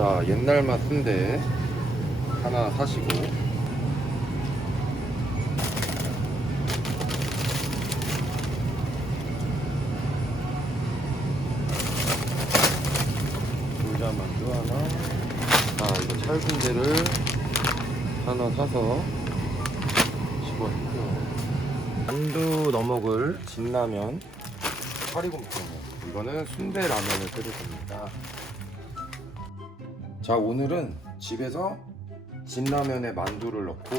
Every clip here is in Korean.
자 옛날 맛 순대 하나 사시고. 돌자만두 하나. 자 이거 찰순대를 하나 사서 집어넣고요. 만두 넣어 먹을 진라면. 파리곰탕면 이거는 순대 라면을 끓일 겁니다 자 오늘은 집에서 진라면에 만두를 넣고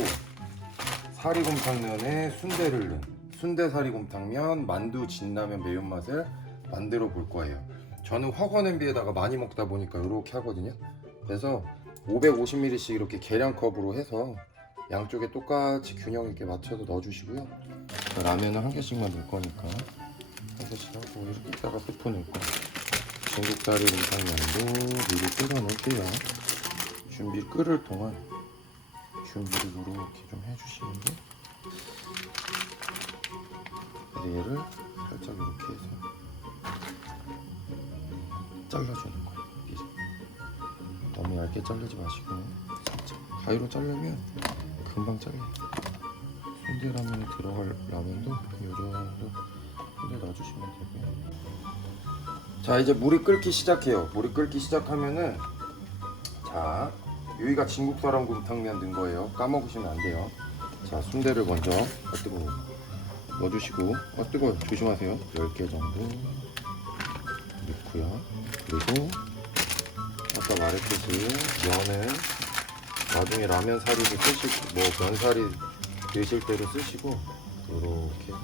사리곰탕면에 순대를 넣은 순대 사리곰탕면 만두 진라면 매운맛을 만들어 볼 거예요. 저는 화거 냄비에다가 많이 먹다 보니까 이렇게 하거든요. 그래서 550ml씩 이렇게 계량컵으로 해서 양쪽에 똑같이 균형 있게 맞춰서 넣어주시고요. 자, 라면은 한 개씩만 넣을 거니까. 한 개씩 하고 이렇게 이따가 스프 넣고 중국다리 곰탕면도 미리 끓여 놓을게요. 준비 끓을 동안 준비를 이렇게 좀 해주시는 게 얘를 살짝 이렇게 해서 잘라주는 거예요 너무 얇게 자르지 마시고 가위로 자르면 금방 잘려요. 순대 라면에 들어갈 라면도 이 정도 순대 넣어주시면 되고요 자 이제 물이 끓기 시작해요. 물이 끓기 시작하면은 자 여기가 진국 사람 곰탕면 넣은 거예요. 까먹으시면 안 돼요. 자 순대를 먼저 어 뜨거워 넣어주시고 어 뜨거워 조심하세요. 10개 정도 넣고요. 그리고 아까 말했듯이 면은 나중에 라면 사리도 쓰시고 뭐 면사리 드실 때도 쓰시고 이렇게 해서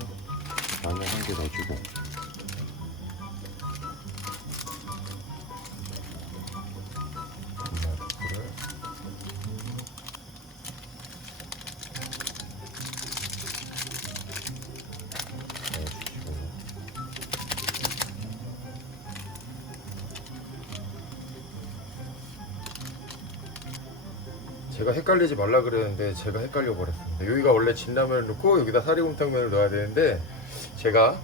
라면 한 개 넣어주고 제가 헷갈리지 말라 그랬는데 제가 헷갈려 버렸습니다. 여기가 원래 진라면을 넣고 여기다 사리곰탕면을 넣어야 되는데 제가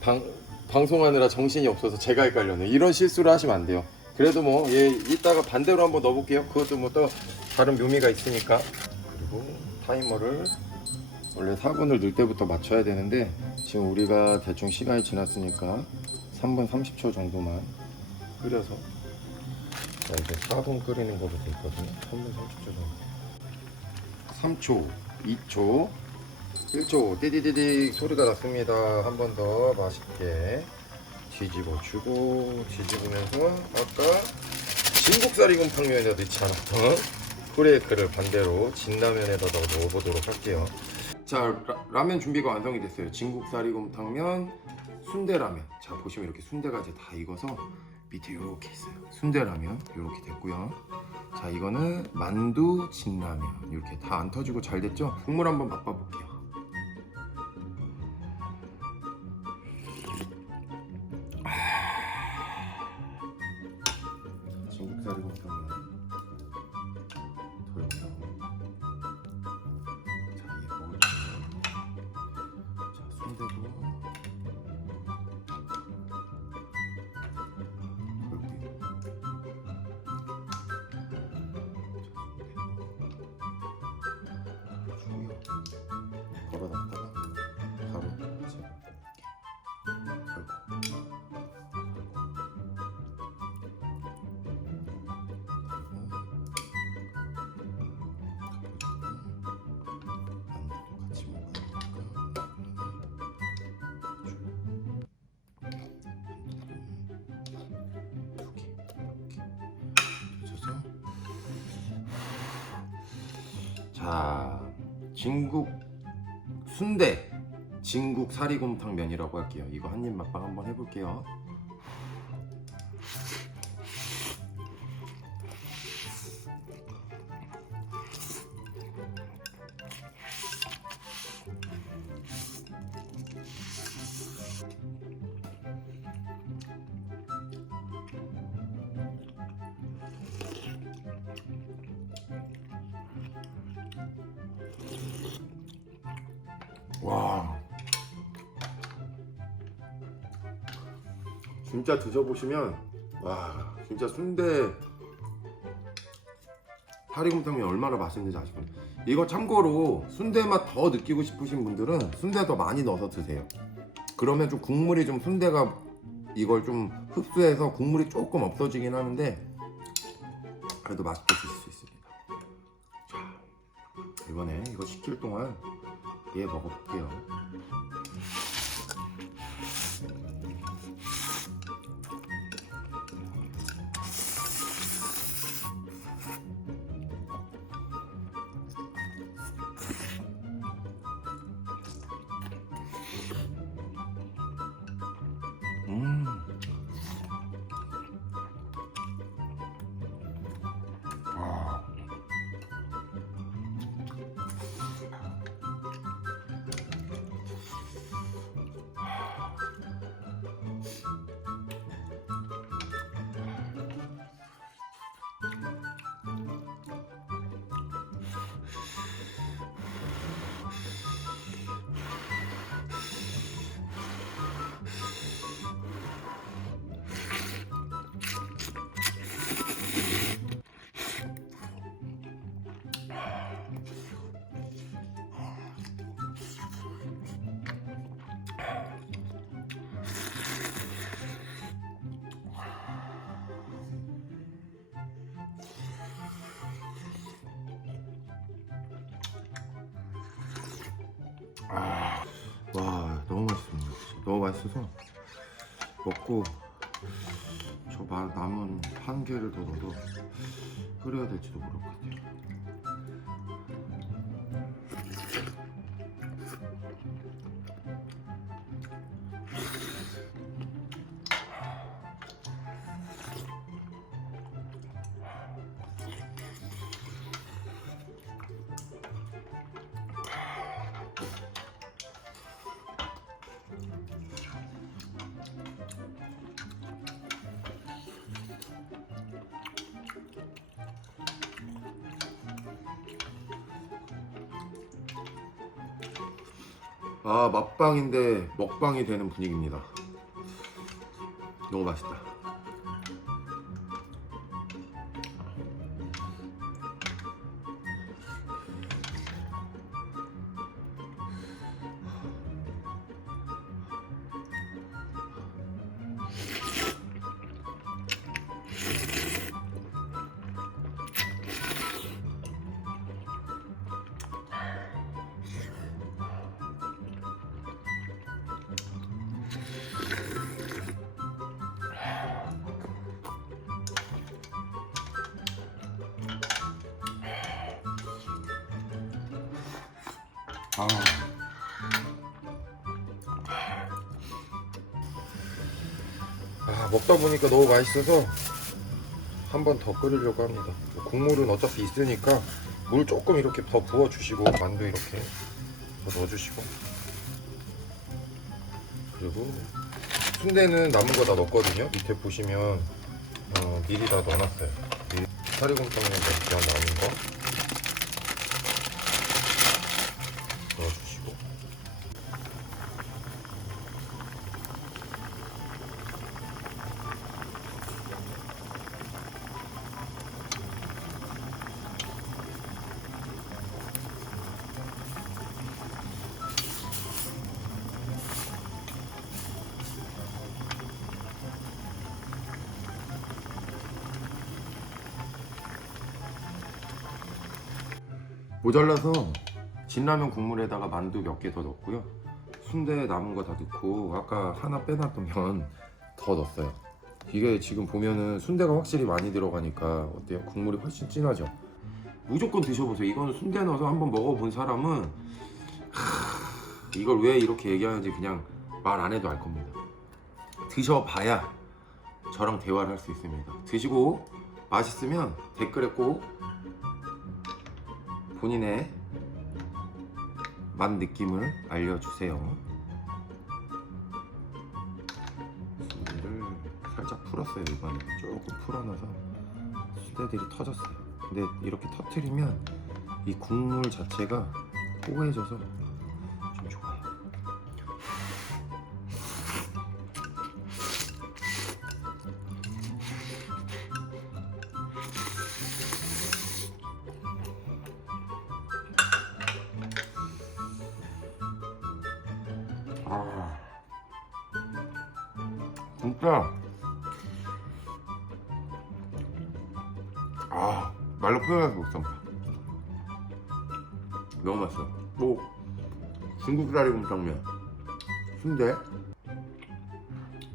방, 방송하느라 정신이 없어서 제가 헷갈렸네요. 이런 실수를 하시면 안 돼요. 그래도 뭐, 예, 이따가 반대로 한번 넣어볼게요. 그것도 뭐 또 다른 묘미가 있으니까. 그리고 타이머를 원래 4분을 넣을 때부터 맞춰야 되는데 지금 우리가 대충 시간이 지났으니까 3분 30초 정도만 끓여서 자, 이제 4분 끓이는 거로 돼 있거든요. 3분 30초 정도. 3초, 2초, 1초 띠디디디 소리가 났습니다. 한 번 더 맛있게 뒤집어 주고 뒤집으면서 아까 진국사리곰 탕면에 넣지 않았던 후레이크를 반대로 진라면에다 넣어보도록 할게요. 자 라, 면 준비가 완성이 됐어요. 진국사리곰탕면, 순대라면. 자 보시면 이렇게 순대가 이제 다 익어서 밑에 이렇게 있어요. 순대라면 이렇게 됐고요. 자 이거는 만두 진라면 이렇게 다 안 터지고 잘 됐죠? 국물 한번 맛봐볼게요. 걸어놨다가 바로 져서 자 진국 순대 진국 사리곰탕면이라고 할게요. 이거 한 입 맛방 한번 해볼게요 와 진짜 드셔보시면 와 진짜 순대 파리곰탕면이 얼마나 맛있는지 아시죠? 이거 참고로 순대 맛 더 느끼고 싶으신 분들은 순대 더 많이 넣어서 드세요. 그러면 좀 국물이 좀 순대가 이걸 좀 흡수해서 국물이 조금 없어지긴 하는데 그래도 맛있게 드실 수 있습니다. 자, 이번에 이거 식힐 동안 얘 먹어볼게요. 맛있어서 먹고 저 마- 남은 한 개를 더 넣어도 끓여야 될지도 모를 것 같아요. 아 맛방인데 먹방이 되는 분위기입니다. 너무 맛있다. 아. 아, 먹다 보니까 너무 맛있어서 한 번 더 끓이려고 합니다. 뭐 국물은 어차피 있으니까 물 조금 이렇게 더 부어 주시고 만두 이렇게 더 넣어 주시고 그리고 순대는 남은 거 다 넣었거든요. 밑에 보시면 어, 미리 다 넣어놨어요. 미리 사리곰탕면 그냥 남은 거 모자라서 진라면 국물에다가 만두 몇 개 더 넣었고요. 순대 남은 거 다 넣고 아까 하나 빼놨던 면 더 넣었어요. 이게 지금 보면은 순대가 확실히 많이 들어가니까 어때요? 국물이 훨씬 진하죠. 무조건 드셔보세요. 이거는 순대 넣어서 한번 먹어본 사람은 하, 이걸 왜 이렇게 얘기하는지 그냥 말 안 해도 알 겁니다. 드셔봐야 저랑 대화를 할 수 있습니다. 드시고 맛있으면 댓글에 꼭 본인의 맛 느낌을 알려주세요. 순대를 살짝 풀었어요 이번에 조금 풀어놔서 순대들이 터졌어요. 근데 이렇게 터트리면 이 국물 자체가 포개져서 진짜. 아 말로 표현해서 못 참다 너무 맛있어. 또 중국 다리곰탕면. 순대?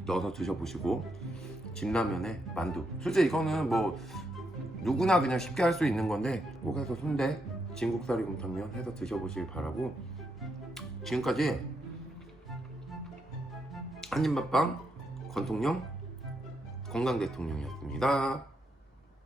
넣어서 드셔보시고 진라면에 만두. 솔직히 이거는 뭐 누구나 그냥 쉽게 할 수 있는 건데 꼭 해서 순대 진국다리곰탕면 해서 드셔보시길 바라고. 지금까지 한입맛방 권통령 건강 대통령이었습니다.